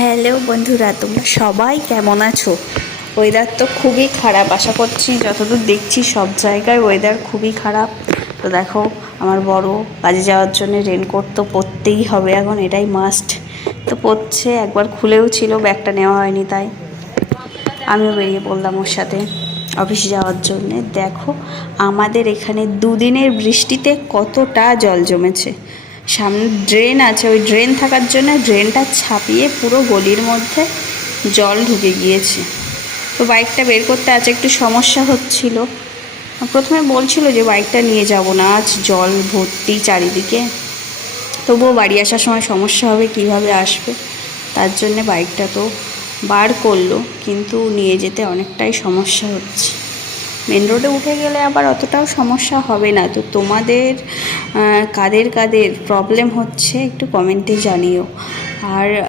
Hello বন্ধুরা, তোমরা সবাই কেমন আছো? ওয়েদার তো খুবই খারাপ, আশা করছি যতদূর দেখছি সব জায়গায় ওয়েদার খুবই খারাপ। তো দেখো, আমার বড় কাজে যাওয়ার জন্য রেনকোট তো পরতেই হবে, এখন এটাই মাস্ট। তো পরছে, একবার খুলেও ছিল, ব্যাগটা নেওয়া হয়নি, তাই আমিও বেরিয়ে পড়লাম ওর সাথে অফিসে যাওয়ার জন্যে। দেখো, আমাদের এখানে দুদিনের বৃষ্টিতে কতটা জল জমেছে। সামনে ড্রেন আছে, ওই ড্রেন থাকার জন্য ড্রেনটা ছাপিয়ে পুরো গলির মধ্যে জল ঢুকে গিয়েছে। তো বাইকটা বের করতে আজ একটু সমস্যা হচ্ছিল। প্রথমে বলছিল যে বাইকটা নিয়ে যাব না, আজ জল ভর্তি চারিদিকে, তবুও বাড়ি আসার সময় সমস্যা হবে, কিভাবে আসবে, তার জন্যে বাইকটা তো বার করলো, কিন্তু নিয়ে যেতে অনেকটাই সমস্যা হচ্ছে। মেন রোডে উঠে গেলে আবার অতটাও সমস্যা হবে না। তো তোমাদের কাদের কাদের প্রবলেম হচ্ছে একটু কমেন্টে জানিও। আর